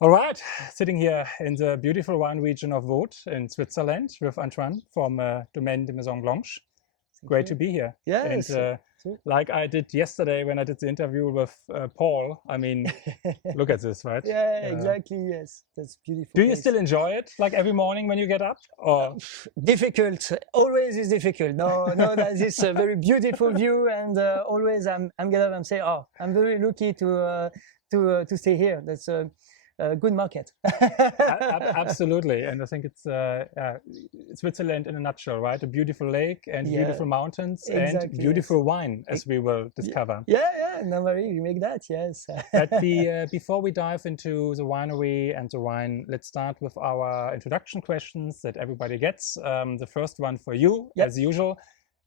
All right, sitting here in the beautiful wine region of Vaud in Switzerland with Antoine from Domaine de Maison Blanche. Great to be here. Yes. And like I did yesterday when I did the interview with Paul, I mean, look at this, right? Yeah, exactly. Yes, that's beautiful. Do you still enjoy it, like every morning when you get up? Or difficult? Always is difficult. No, that is a very beautiful view, and always I'm get up and say, oh, I'm very lucky to stay here. That's a good market. Absolutely, and I think it's Switzerland in a nutshell, right? A beautiful lake and beautiful mountains and beautiful wine, as we will discover. Yeah, no worry, we make that, yes. But before we dive into the winery and the wine, let's start with our introduction questions that everybody gets. The first one for you, as usual.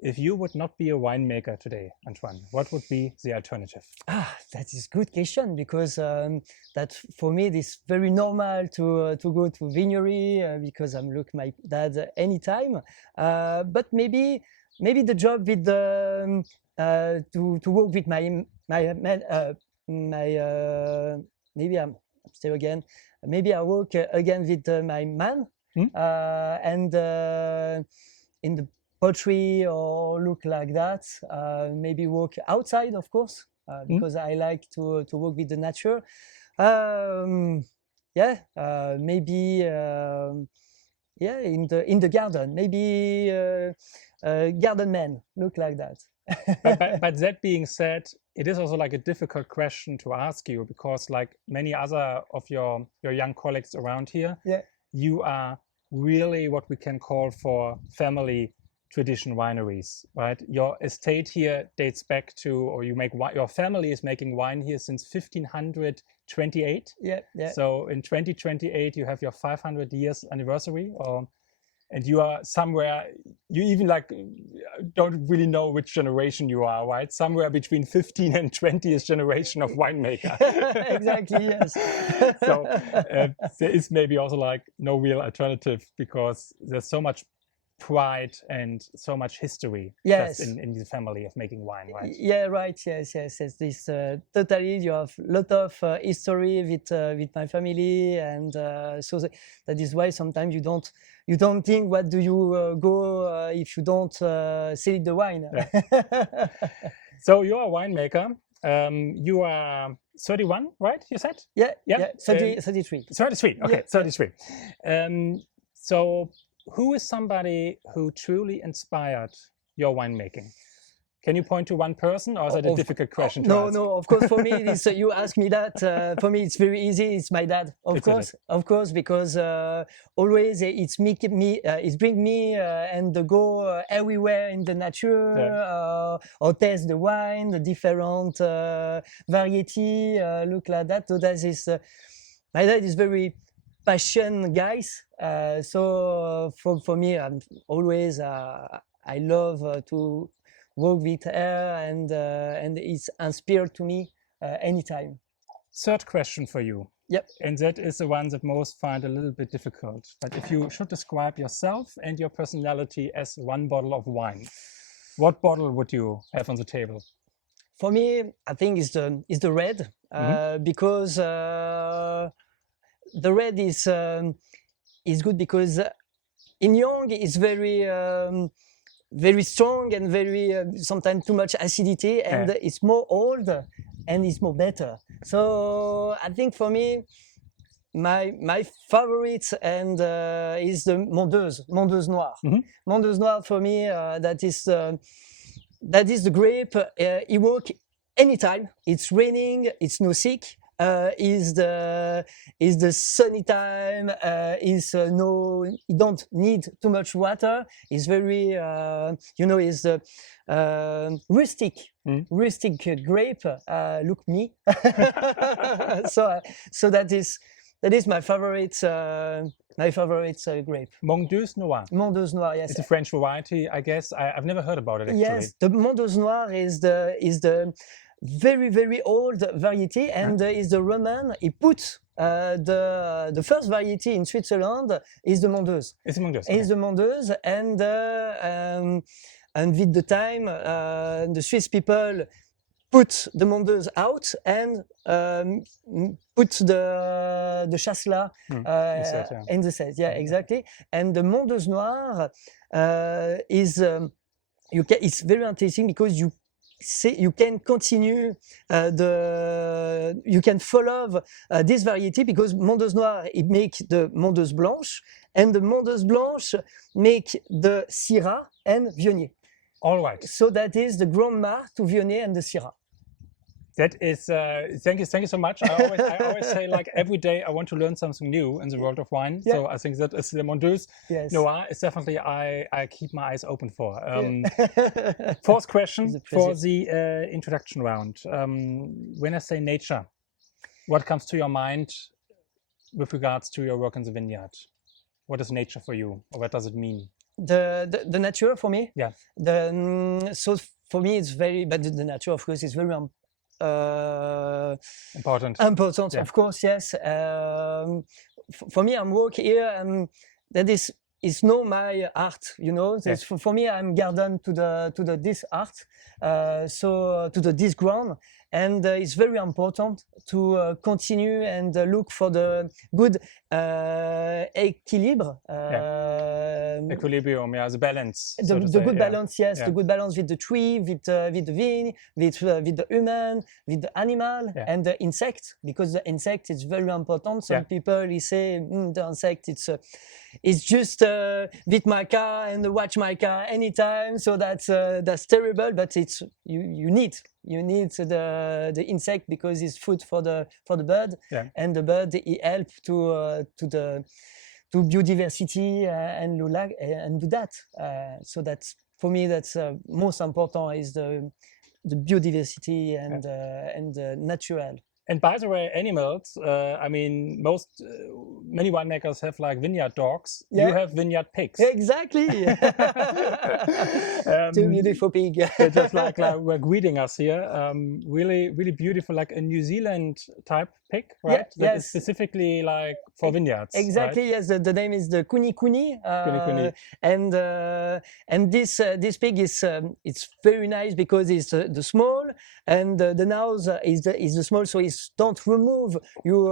If you would not be a winemaker today, Antoine, what would be the alternative? That is a good question, because that for me it is very normal to go to winery because I'm look my dad anytime. But maybe the job with the to work with my maybe I'm still again. Maybe I work again with my man and in the poetry or look like that. Maybe work outside, of course, because I like to work with the nature. Maybe in the garden. Maybe garden man, look like that. but that being said, it is also like a difficult question to ask you, because like many other of your young colleagues around here, you are really what we can call for family tradition wineries, right? Your estate here dates back to, or your family is making wine here since 1528. Yeah. So in 2028, you have your 500 years anniversary, and you are somewhere, you even like don't really know which generation you are, right? Somewhere between 15th and 20th generation of winemaker. Exactly, yes. So there is maybe also like no real alternative, because there's so much pride and so much history just in the family of making wine, right? Yeah, right. Yes. This totally. You have a lot of history with my family, and so that is why sometimes you don't think what do you go if you don't sell the wine. Yeah. So you're a winemaker. You are 31, right? You said? Yeah. 33. 33. Okay, 33. So who is somebody who truly inspired your winemaking? Can you point to one person, or is that a difficult question to ask? No, of course, for me, you ask me that, for me, it's very easy. It's my dad, of course, because always it's bring me and go everywhere in the nature, or taste the wine, the different variety, look like that. So that is, my dad is very passion guys. So for me, I'm always I love to work with her, and it's inspired to me anytime. Third question for you. Yep. And that is the one that most find a little bit difficult. But if you should describe yourself and your personality as one bottle of wine, what bottle would you have on the table? For me, I think is the red, because the red is good because in young it's very strong and very sometimes too much acidity, and it's more old and it's more better. So I think for me, my favorite and is the Mondeuse Noire. Mondeuse Noire for me, that is the grape. It works anytime. It's raining. It's no sick. Is the sunny time, you don't need too much water. It's very is the rustic grape. Look me. so that is my favorite grape. Mondeuse Noire. Mondeuse Noire, yes. It's a French variety, I guess. I've never heard about it actually. Yes, the Mondeuse Noire is the very, very old variety, and is the Roman. He put the first variety in Switzerland is the Mondeuse. It's the Mondeuse. It's the Mondeuse, and with the time, the Swiss people put the Mondeuse out and put the Chasselas in the set. Yeah, exactly. And the Mondeuse Noire is it's very interesting because you can continue you can follow this variety because Mondeuse Noire it make the Mondeuse Blanche and the Mondeuse Blanche make the Syrah and Viognier. All right. So that is the grandma to Viognier and the Syrah. That is, thank you so much. I always say, like, every day I want to learn something new in the world of wine. Yeah. So I think that is the Mondeuse Noire is definitely I keep my eyes open for. Fourth question for the introduction round. When I say nature, what comes to your mind with regards to your work in the vineyard? What is nature for you, or what does it mean? The nature for me? Yeah. So for me it's very, but the nature of course is very important, yeah. Of course, yes. For me, I'm work here, and that is not my art, you know. Yes. For me, I'm garden to the this art, so to the this ground, and it's very important to continue and look for the good equilibre. Equilibrium, yeah, the balance. The good balance, yes, the good balance with the tree, with the vine, with the human, with the animal, and the insect, because the insect is very important. Some people say the insect it's just with my car and watch my car anytime, so that's terrible. But it's you need the insect because it's food for the bird, and the bird it helps to biodiversity and do that. So that's for me that's most important is the biodiversity and natural. And by the way, animals, I mean, many winemakers have like vineyard dogs. Yeah. You have vineyard pigs. Exactly. Two beautiful pigs. Just like we're greeting us here. Really, really beautiful, like a New Zealand type pig, right? That is specifically like for vineyards. Exactly, right? Yes. The name is the KuneKune. And this pig is it's very nice because it's the small, and the nose is the small, so it's don't remove you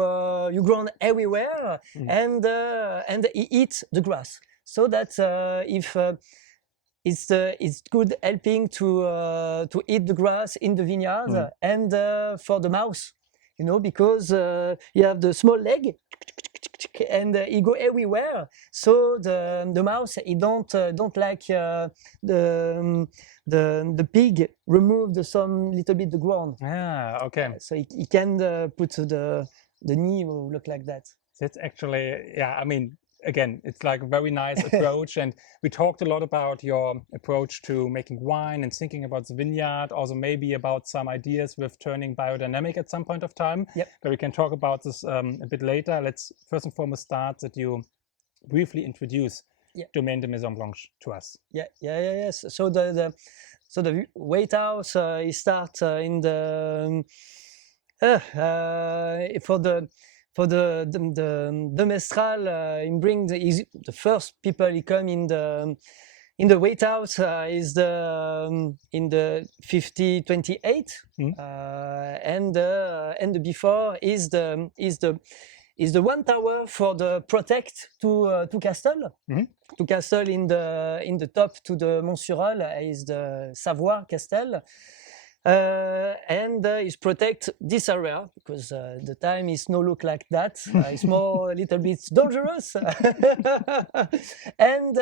ground everywhere, and it eats the grass. So that if it's good helping to eat the grass in the vineyard, and for the mouse, you know, because you have the small leg and it go everywhere. So the mouse it don't like the pig remove some little bit the ground. Ah, okay. So he can put the knee will look like that. That's actually, yeah, I mean, again, it's like a very nice approach. And we talked a lot about your approach to making wine and thinking about the vineyard, also maybe about some ideas with turning biodynamic at some point of time. Yep. But we can talk about this a bit later. Let's first and foremost start that you briefly introduce Domaine de Maison Blanche to us. Yes. So the wait house is start in the for the de Mestral, in bring the first people he come in the wait house is in the 5028, and the before is the one tower for the protect to Castle. To Castle in the top to the Mont-sur-Rolle is the Savoie Castle. And is protect this area because the time is no look like that. It's more a little bit dangerous. And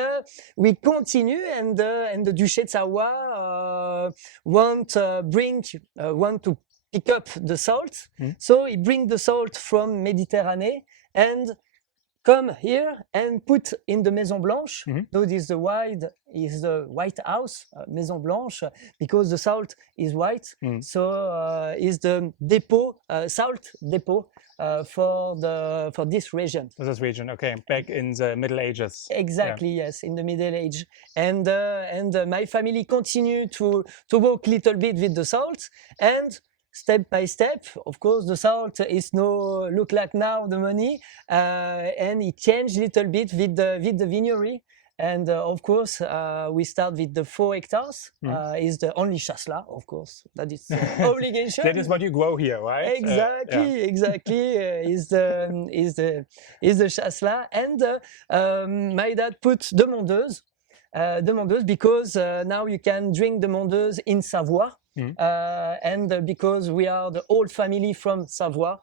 we continue, and the Duché de Savoie want to pick up the salt. So he bring the salt from Mediterranean and come here and put in the Maison Blanche. So this is the white house, Maison Blanche, because the salt is white. So is the depot, salt depot for this region. For this region, okay. Back in the Middle Ages. Exactly, yes, in the Middle Age. And my family continue to work a little bit with the salt, and step by step, of course, the salt is no look like now the money, and it changed a little bit with the winery. And of course, we start with the 4 hectares. Is the only Chasselas, of course. That is obligation. That is what you grow here, right? Exactly, exactly. Is the Chasselas. And my dad put the Mondeuse. The Mondeuse because now you can drink the Mondeuse in Savoie. And because we are the whole family from Savoie,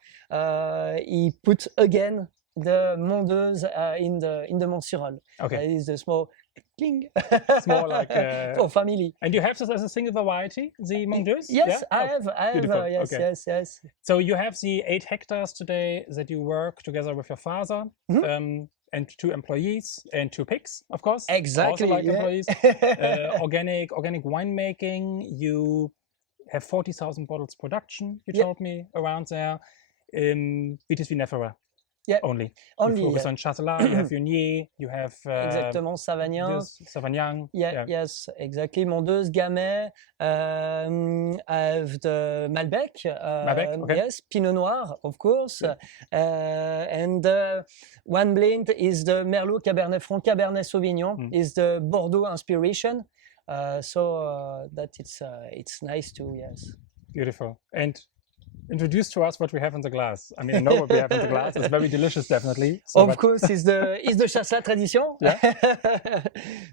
he put again the Mondeuse in the Mont-sur-Rolle. Okay. It is a small cling. Small like for family. And you have this as a single variety, the Mondeuse? Yes, yeah? I have. Yes, okay. yes. So you have the 8 hectares today that you work together with your father. And 2 employees and 2 pigs, of course. Exactly. Also like employees. Organic winemaking. You have 40,000 bottles production. You told me around there. Vitis vinifera. Yeah. Only. You focus on Chasselas. You have Viognier. You have exactement Savagnin. Yes, exactly. Mondeuse, Gamay. I have the Malbec. Malbec, okay. Yes, Pinot Noir, of course. And one blend is the Merlot Cabernet Franc Cabernet Sauvignon. Is the Bordeaux inspiration. So that it's nice too. Yes. Beautiful. And introduce to us what we have in the glass. I mean, I know what we have in the glass. It's very delicious, definitely. So of course, it's the Chasselas Tradition. Yeah.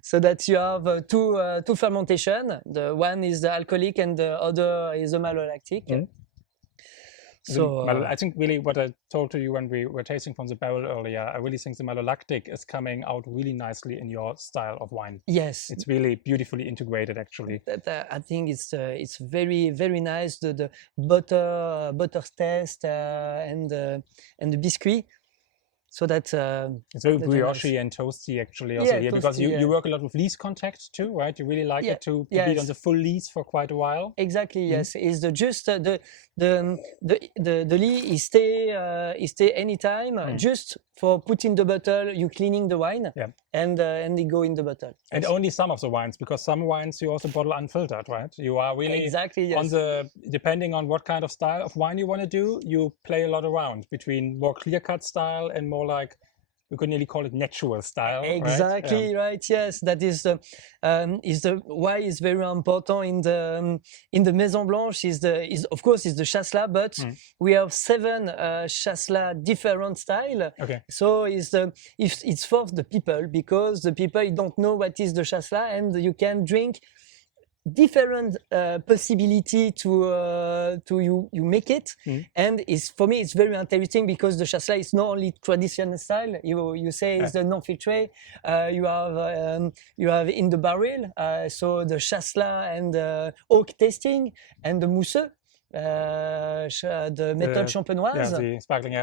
So that you have two fermentation. The one is the alcoholic and the other is the malolactic. So I think really what I told to you when we were tasting from the barrel earlier, I really think the malolactic is coming out really nicely in your style of wine. Yes, it's really beautifully integrated, actually. I think it's very, very nice. The butter taste and the biscuit. So that's it's very brioche and toasty, actually, also here, because you work a lot with lees contact too, right? You really like it to be on the full lees for quite a while. Exactly, yes. Is the just the lee is stay anytime just for putting the bottle. You cleaning the wine, and they go in the bottle. And only some of the wines, because some wines you also bottle unfiltered, right? You are really on depending on what kind of style of wine you want to do, you play a lot around between more clear-cut style and more like, we could nearly call it natural style. Exactly, right? Yes, that is the why is very important in the Maison Blanche is of course the Chasselas, but we have 7 Chasselas different style. Okay. So it's for the people, because the people don't know what is the Chasselas, and you can drink different possibility to you make it, and for me it's very interesting because the Chasselas is not only traditional style. You say it's the non-filtré. You have in the barrel, so the Chasselas and oak tasting and the mousseux. The méthode champenoise. The sparkling,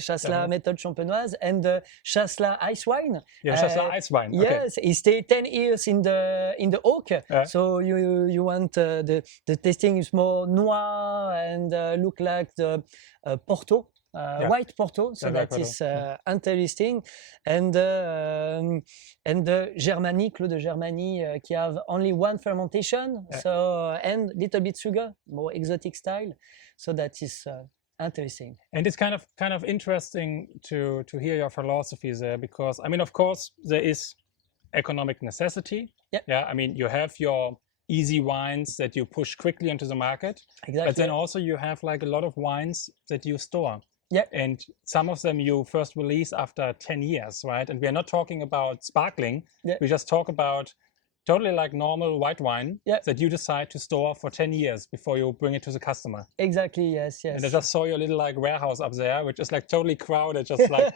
Chasselas méthode champenoise and the Chasselas ice wine. Chasselas ice wine. Yes, it stay 10 years in the oak. So you want the tasting is more noir and look like the Porto. White Porto, so that is interesting, and the Germany, Clos de Germany, qui have only 1 fermentation, so and little bit sugar, more exotic style, so that is interesting. And it's kind of interesting to hear your philosophy there, because I mean, of course, there is economic necessity. I mean, you have your easy wines that you push quickly into the market, but then also you have like a lot of wines that you store. And some of them you first release after 10 years, right? And we are not talking about sparkling. We just talk about totally like normal white wine that you decide to store for 10 years before you bring it to the customer. Exactly, yes. And I just saw your little like warehouse up there, which is like totally crowded, just like,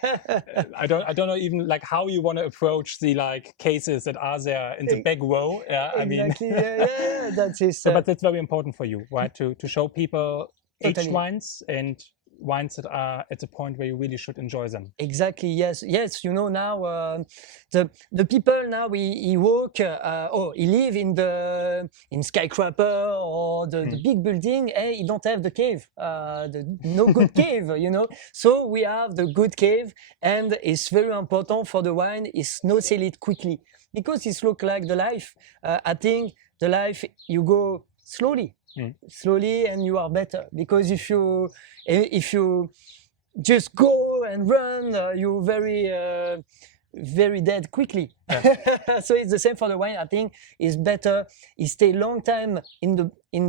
I don't know even like how you want to approach the like cases that are there in the back row. I mean, that is. But that's very important for you, right? To show people aged wines and wines that are at the point where you really should enjoy them. Exactly, yes. You know, now the people now he walk he live in skyscraper or the big building, and he don't have the cave, no good cave, you know. So we have the good cave, and it's very important for the wine is not sell it quickly, because it's look like the life. I think the life you go slowly. Slowly, and you are better, because if you just go and run, you very very dead quickly. Yeah. So it's the same for the wine. I think it's better. It stay long time in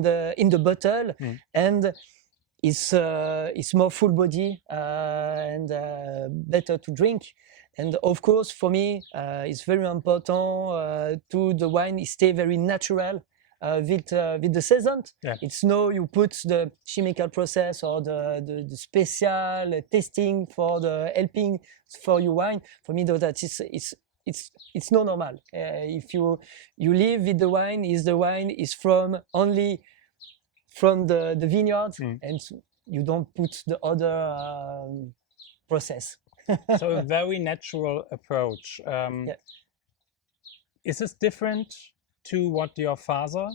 the bottle, and it's more full body and better to drink. And of course, for me, it's very important to the wine. It stay very natural. With the season, it's no you put the chemical process or the special tasting for the helping for your wine. For me, though, that it's not normal. If you live with the wine is from only from the vineyard, and you don't put the other process. So a very natural approach. Is this different to what your father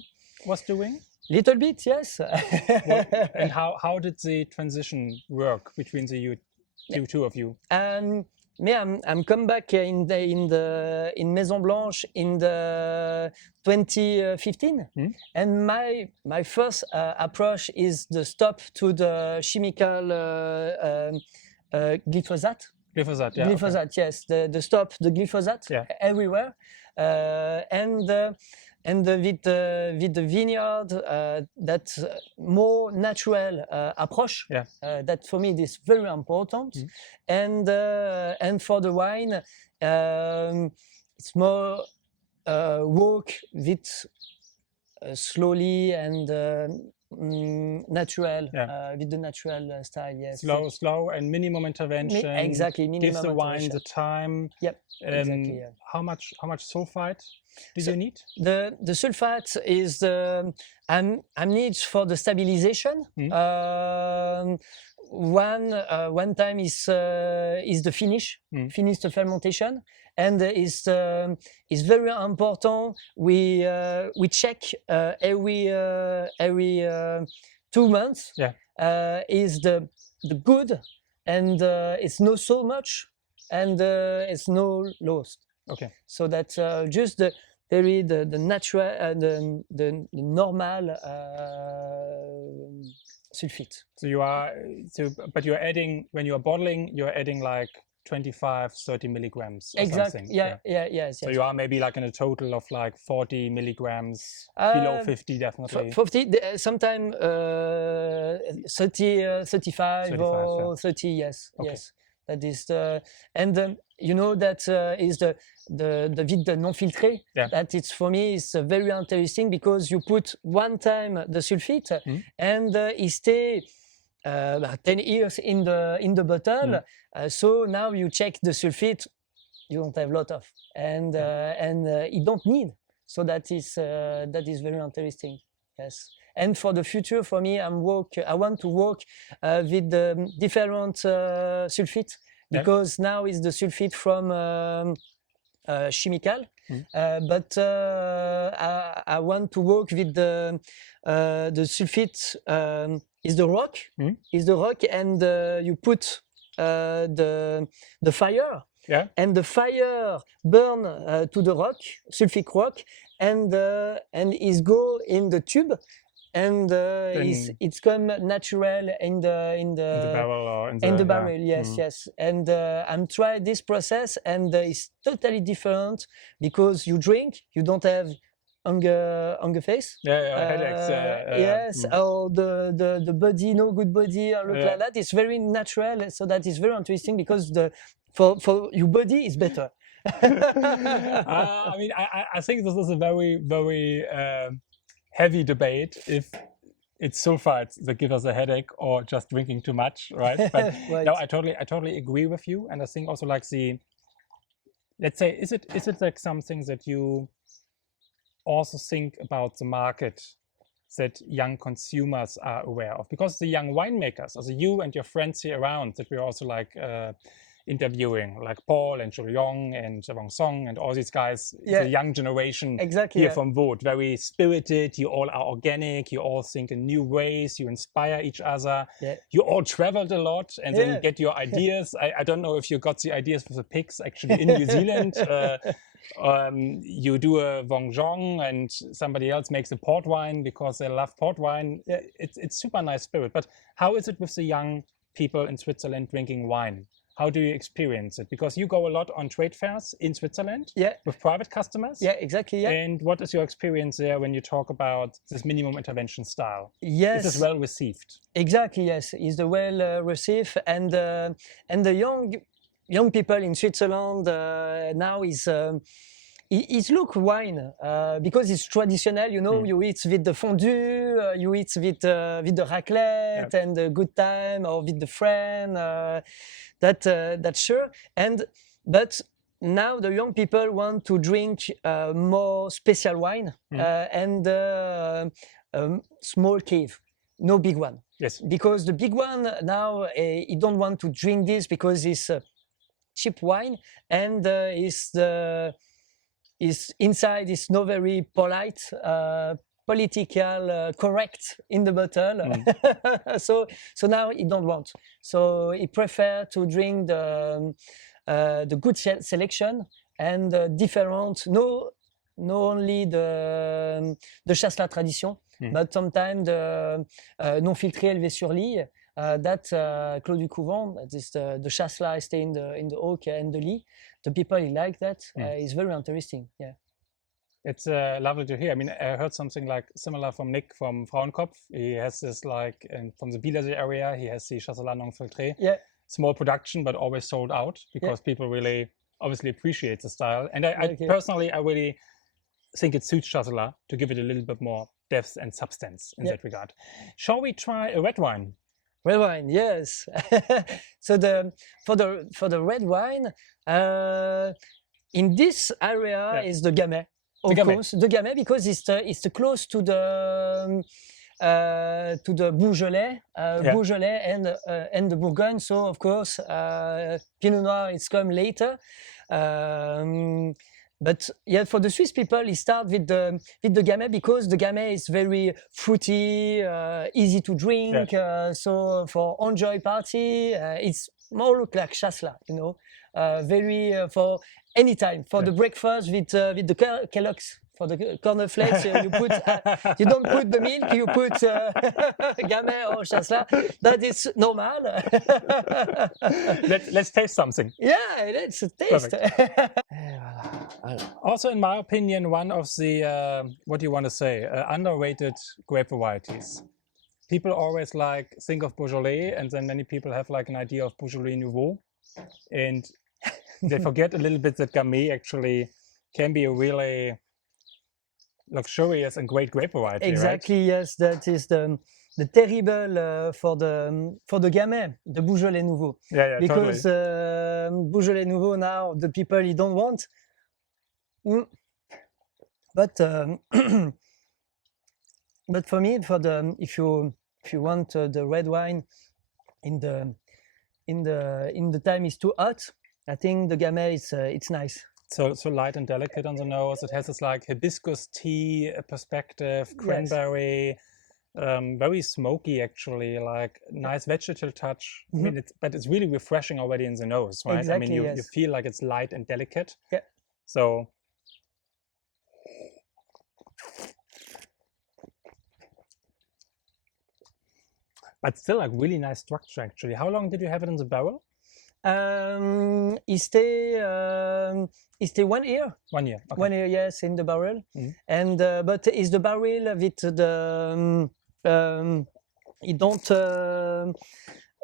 was doing? Little bit, yes. And how did the transition work between the two of you? Me, I'm come back in Maison Blanche in the 2015, and my first approach is the stop to the chemical glyphosate. Glyphosate, yeah. Glyphosate, okay. Yes. The stop the glyphosate everywhere, and with the vineyard, that more natural approach. That for me is very important, and for the wine, it's more walk with slowly and natural, with the natural style. Yes. Slow and minimum intervention. Exactly. Minimum gives the wine intervention. the time. Yep. Exactly. Yeah. How much sulfite do you need? The sulfite is I'm needs for the stabilization. One time is the finish the fermentation, and is very important. We check every 2 months. Is the good, and it's not so much, and it's no lost. Okay. So that's just the natural the normal sulfite. But you're adding, when you're bottling, you're adding like 25-30 milligrams or exactly. something. Yes. So you are maybe like in a total of like 40 milligrams, below 50 definitely. 50, sometimes 30, 35 or 30, yes. Okay. Yes. That is the, and you know that is the vide non filtré. That it's for me is very interesting, because you put one time the sulfite and it stay 10 years in the bottle. So now you check the sulfite, you don't have a lot of, and you don't need. So that is very interesting. Yes. And for the future, for me, I want to work with the different sulfite, because now is the sulfite from chemical, but I want to work with the sulfite is the rock, and you put the fire, and the fire burn to the rock, sulfic rock, and is go in the tube. And it's come natural in the barrel or in the barrel. Yes. And I'm trying this process, and it's totally different, because you drink, you don't have hunger face. Headaches. Yes, or the body, no good body, or look like that. It's very natural, so that is very interesting, because for your body is better. I mean, I think this is a very, very heavy debate if it's sulfites that give us a headache or just drinking too much, right? But right. No, I totally agree with you, and I think also like let's say, is it like something that you also think about the market that young consumers are aware of? Because the young winemakers, also you and your friends here around that we're also like interviewing, like Paul and Julian and Wang Song and all these guys, the young generation here from Vaud, very spirited. You all are organic. You all think in new ways. You inspire each other. You all traveled a lot, and then you get your ideas. I don't know if you got the ideas for the pigs actually in New Zealand. You do a Vengeance, and somebody else makes a port wine because they love port wine. It's super nice spirit. But how is it with the young people in Switzerland drinking wine? how do you experience it? Because you go a lot on trade fairs in Switzerland with private customers. Yeah, exactly. Yeah. And what is your experience there when you talk about this minimum intervention style? Yes. Is this well received? Exactly, yes. It's the well received, and the young people in Switzerland now is look wine because it's traditional. You know, you eat with the fondue, you eat with the raclette and the good time, or with the friend. That's sure. But now the young people want to drink more special wine and small cave, no big one. Yes. Because the big one now, you don't want to drink this because it's cheap wine, and is inside is not very polite, political correct in the bottle. So now he don't want. So he prefer to drink the good selection and different. No only the Chasselas Tradition, but sometimes the non filtré élevé sur lie. That Clos du Couvent, that is the Chasselas stay in the oak and the lie. The people like that. It's very interesting. Yeah. It's lovely to hear. I mean, I heard something like similar from Nick from Frauenkopf. He has this like from the Bielersee area. He has the Chasselas non filtré. Yeah. Small production, but always sold out because people really obviously appreciate the style. And I personally, I really think it suits Chasselas to give it a little bit more depth and substance in that regard. Shall we try a red wine? Red wine, yes. So for the red wine, in this area is the Gamay. Of course, the Gamay, because it's close to the Beaujolais, Beaujolais and the Bourgogne. So of course, Pinot Noir is come later. But yeah, for the Swiss people, it starts with the Gamay because the Gamay is very fruity, easy to drink. So for enjoy party, it's more look like Chasselas, you know, very for any time. For the breakfast with the Kellogg's. For the cornflakes, you put you don't put the milk, you put Gamay or Chasselas. That is normal. Let's taste something. Yeah, let's taste. Also, in my opinion, one of the what do you want to say, underrated grape varieties. People always like think of Beaujolais, and then many people have like an idea of Beaujolais Nouveau, and they forget a little bit that Gamay actually can be a really luxurious and great grape variety. Exactly, right? Yes, that is the terrible for the Gamay, the Beaujolais Nouveau. Yeah, because totally. Beaujolais Nouveau now the people you don't want. But but for me, if you want the red wine in the time is too hot, I think the Gamay is it's nice. So light and delicate on the nose. It has this like hibiscus tea perspective, cranberry, very smoky actually, like nice vegetal touch. I mean, it's really refreshing already in the nose, right? Exactly, I mean, you feel like it's light and delicate. Yeah. So. But still, like really nice structure actually. How long did you have it in the barrel? It stay 1 year. 1 year. Okay. 1 year, yes, in the barrel. And but is the barrel with the it don't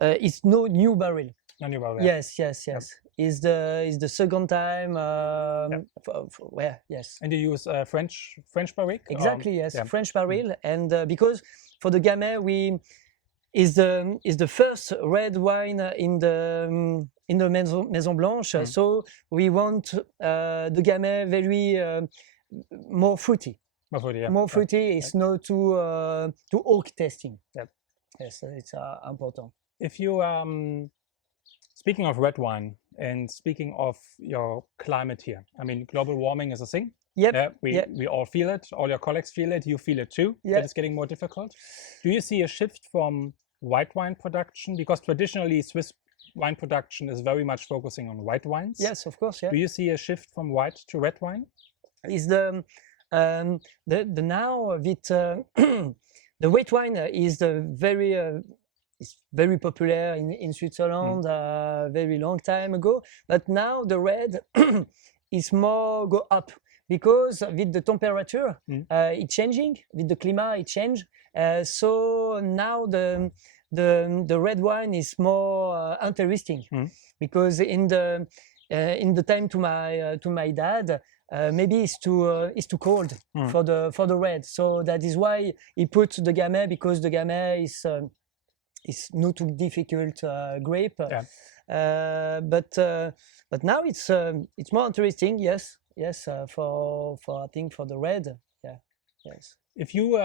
it's no new barrel. No new barrel. Yes. Is the second time where yes. And you use French barrique? Exactly, yes, French barrel, and because for the Gamay is the first red wine in the Maison Blanche. So we want the Gamay very more fruity. More fruity. It's not too oak tasting. Yes, it's important. If you speaking of red wine and speaking of your climate here, I mean, global warming is a thing. We all feel it. All your colleagues feel it. You feel it too. That it's getting more difficult. Do you see a shift from white wine production? Because traditionally Swiss wine production is very much focusing on white wines. Yes, of course. Yeah. Do you see a shift from white to red wine? Is the now with the white wine is the very it's very popular in Switzerland very long time ago. But now the red is more go up because with the temperature it's changing, with the climate it change. So now the red wine is more interesting because in the time to my dad. Maybe it's too cold for the red, so that is why he put the Gamay, because the Gamay is not too difficult grape. But now it's more interesting. Yes, for I think for the red. Yeah, yes. If you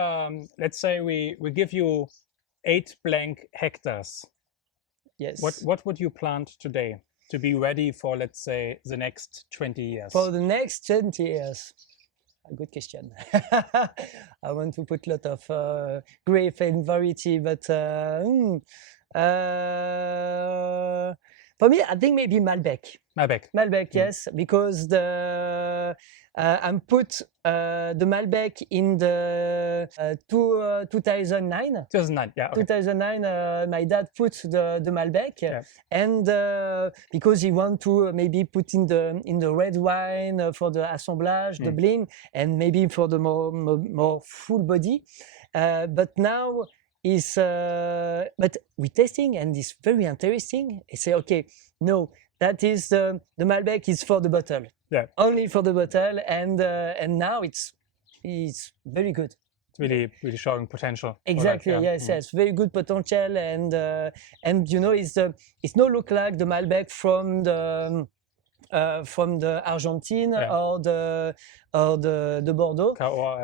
let's say we give you 8 blank hectares. Yes. What would you plant today to be ready for, let's say, the next 20 years? For the next 20 years, a good question. I want to put a lot of grape and variety, but for me, I think maybe Malbec. Malbec, yes, because I'm put the Malbec in the 2009. 2009, yeah. Okay. 2009, my dad put the Malbec, and because he want to maybe put in the red wine for the assemblage, the bling, and maybe for the more full body. But now is but we're testing and it's very interesting. I say, okay, no, that is the Malbec is for the bottle, only for the bottle, and now it's very good. It's really showing potential. Exactly, yes, very good potential, and you know, it's no look like the Malbec from the Argentine or the Bordeaux,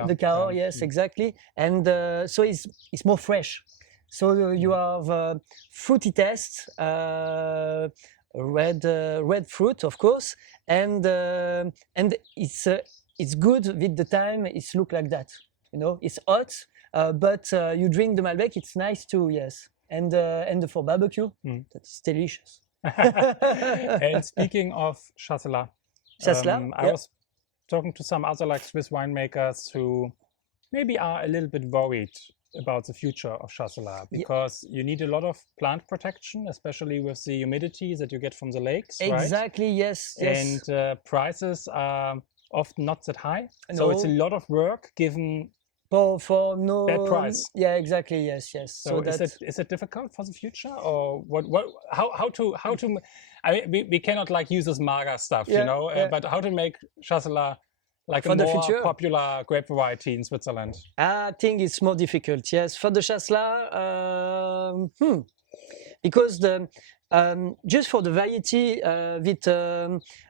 the Cahors, yes, exactly, and so it's more fresh. So you have fruity taste, red fruit, of course, and it's good with the time. It's look like that, you know. It's hot, but you drink the Malbec. It's nice too, yes, and for barbecue, that's delicious. And speaking of Chasselas, I was talking to some other like Swiss winemakers who maybe are a little bit worried about the future of Chasselas, because you need a lot of plant protection, especially with the humidity that you get from the lakes. Exactly, right? yes. And prices are often not that high, so it's a lot of work given for no bad price. Yeah, exactly, yes. So is it difficult for the future, or how to I mean, we cannot like use this Maga stuff, you know, but how to make Chasselas like for a more popular grape variety in Switzerland? I think it's more difficult, yes, for the Chasselas, because just for the variety,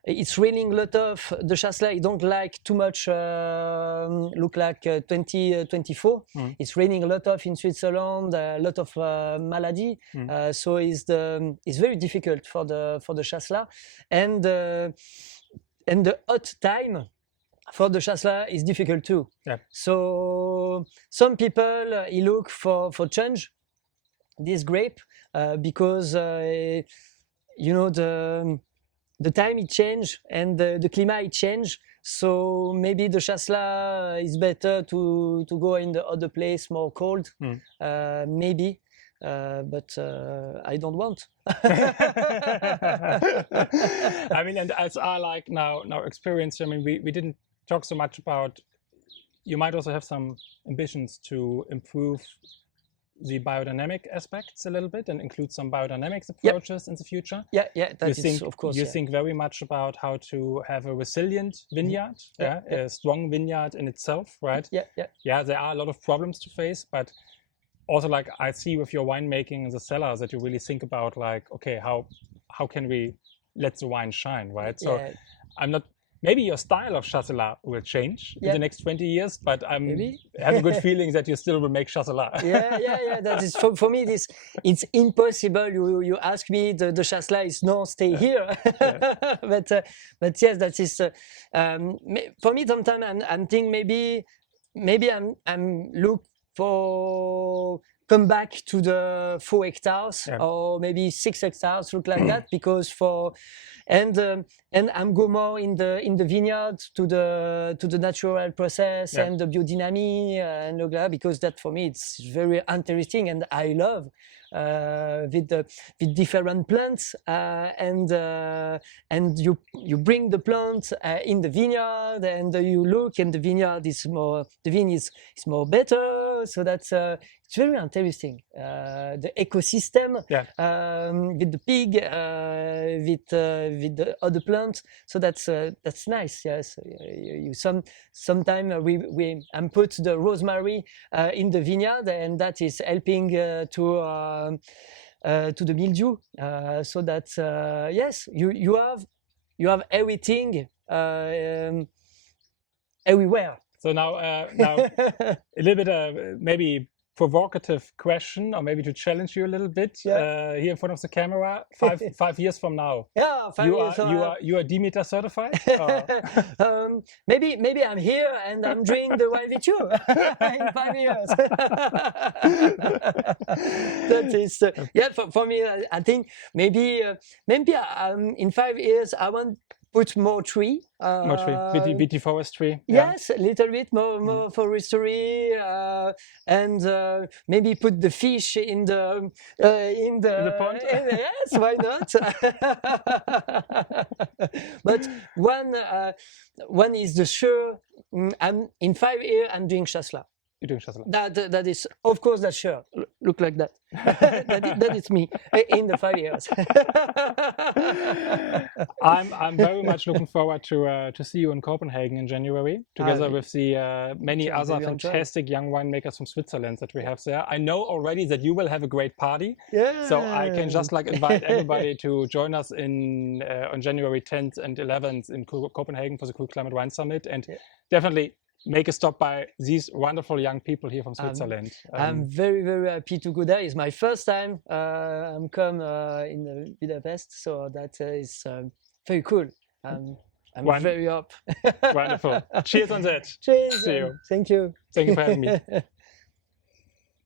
it's raining a lot of the Chasselas. It don't like too much look like 2024. It's raining a lot of in Switzerland, a lot of malady. So it's very difficult for the Chasselas, and the hot time for the Chasselas is difficult too. So some people look for change this grape because you know, the time it change and the climate it change. So maybe the Chasselas is better to go in the other place, more cold, maybe. But I don't want. I mean, and as I like now experience, I mean, we didn't talk so much about, you might also have some ambitions to improve the biodynamic aspects a little bit and include some biodynamics approaches in the future. Of course. You think very much about how to have a resilient vineyard, a strong vineyard in itself, right? Yeah, there are a lot of problems to face, but also like I see with your winemaking in the cellar that you really think about like, okay, how can we let the wine shine, right? So I'm not, maybe your style of Chasselas will change in the next 20 years, but I have a good feeling that you still will make Chasselas. That is for me. It's impossible. You ask me, the Chasselas is no stay here, but yes, that is for me. Sometimes I'm thinking maybe I'm look for come back to the 4 hectares or maybe 6 hectares, look like that, because and I'm go more in the vineyard to the natural process and the biodynamics and look like that, because that for me it's very interesting and I love with different plants, and you bring the plant in the vineyard, and you look, and the vineyard is more, the vine is more better. So that's it's very interesting. The ecosystem with the pig, with the other plants. So that's nice. Yes, sometimes we put the rosemary in the vineyard, and that is helping to the mildew. So that yes, you have everything everywhere. So now a little bit maybe provocative question, or maybe to challenge you a little bit here in front of the camera. 5 years from now, 5 years. You are Demeter certified. Maybe I'm here and I'm drinking the wine with you in 5 years. That is for me. I think maybe in 5 years I want put more tree. Viti forestry. Yes, a little bit more forestry, and maybe put the fish in the pond. Yes, why not? But one is the sure. In 5 years, I'm doing Chasselas. You're doing Chasselas. That is, of course, that's sure. Look like that. that is me in the 5 years. I'm very much looking forward to see you in Copenhagen in January, together with the many other fantastic young winemakers from Switzerland that we have there. I know already that you will have a great party. Yeah. So I can just invite everybody to join us on January 10th and 11th in Copenhagen for the Cool Climate Wine Summit, and definitely make a stop by these wonderful young people here from Switzerland. I'm very, very happy to go there. It's my first time I'm come in Budapest, so that is very cool. I'm very up. Wonderful. Cheers on that. Cheers. See you. Thank you. Thank you for having me.